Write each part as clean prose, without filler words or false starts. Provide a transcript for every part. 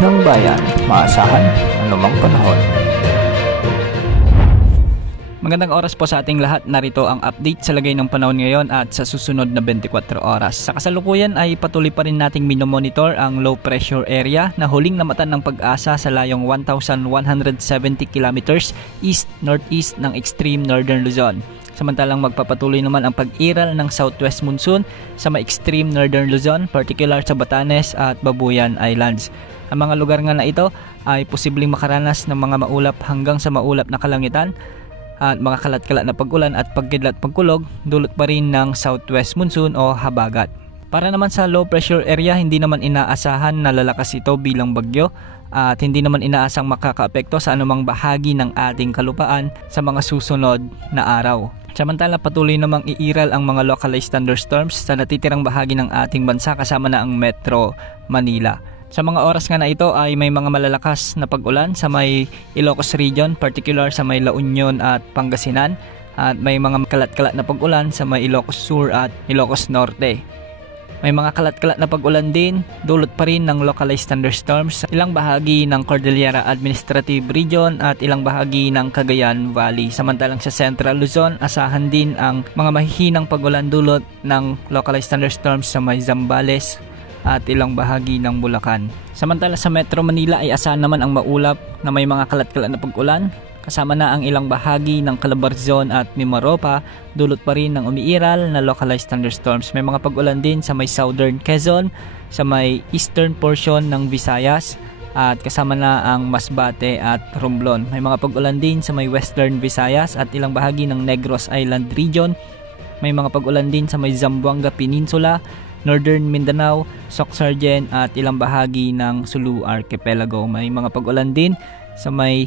ng bayan, maasahan anumang panahon. Magandang oras po sa ating lahat. Narito ang update sa lagay ng panahon ngayon at sa susunod na 24 oras. Sa kasalukuyan ay patuloy pa rin nating minomonitor ang low pressure area na huling namatan ng Pag-asa sa layong 1,170 kilometers east-northeast ng extreme northern Luzon. Samantalang magpapatuloy naman ang pag-iral ng southwest monsoon sa extreme northern Luzon, particular sa Batanes at Babuyan Islands. Ang mga lugar nga na ito ay posibleng makaranas ng mga maulap hanggang sa maulap na kalangitan at mga kalat-kalat na pag-ulan at pagkidlat pagkulog dulot pa rin ng southwest monsoon o habagat. Para naman sa low pressure area, hindi naman inaasahan na lalakas ito bilang bagyo at hindi naman inaasang makakaapekto sa anumang bahagi ng ating kalupaan sa mga susunod na araw. Samantala patuloy namang iiral ang mga localized thunderstorms sa natitirang bahagi ng ating bansa kasama na ang Metro Manila. Sa mga oras nga na ito ay may mga malalakas na pag-ulan sa may Ilocos region, particular sa may La Union at Pangasinan, at may mga kalat-kalat na pag-ulan sa may Ilocos Sur at Ilocos Norte. May mga kalat-kalat na pag-ulan din, dulot pa rin ng localized thunderstorms sa ilang bahagi ng Cordillera Administrative Region at ilang bahagi ng Cagayan Valley. Samantalang sa Central Luzon, asahan din ang mga mahihinang pag-ulan dulot ng localized thunderstorms sa may Zambales at ilang bahagi ng Bulacan. Samantala sa Metro Manila ay asahan naman ang maulap na may mga kalat-kalat na pag-ulan kasama na ang ilang bahagi ng Calabarzon at Mimaropa, dulot pa rin ng umiiral na localized thunderstorms. May mga pag-ulan din sa may Southern Quezon, sa may eastern portion ng Visayas at kasama na ang Masbate at Romblon. May mga pag-ulan din sa may Western Visayas at ilang bahagi ng Negros Island Region. May mga pag-ulan din sa may Zamboanga Peninsula, Northern Mindanao, Soxargen at ilang bahagi ng Sulu Archipelago. May mga pag-ulan din sa may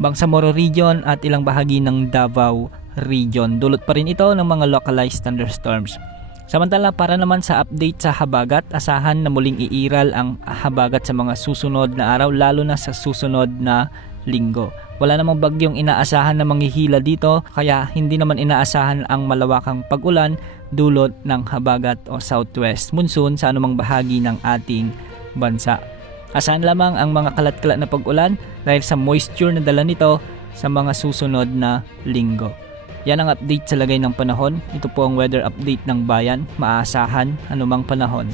Bangsamoro Region at ilang bahagi ng Davao Region. Dulot pa rin ito ng mga localized thunderstorms. Samantala para naman sa update sa habagat, asahan na muling iiral ang habagat sa mga susunod na araw, lalo na sa susunod na linggo. Wala namang bagyong inaasahan na manghihila dito, kaya hindi naman inaasahan ang malawakang pag-ulan dulot ng habagat o southwest monsoon sa anumang bahagi ng ating bansa. Asahan lamang ang mga kalat-kalat na pag-ulan dahil sa moisture na dala nito sa mga susunod na linggo. Yan ang update sa lagay ng panahon. Ito po ang weather update ng bayan. Maaasahan anumang panahon.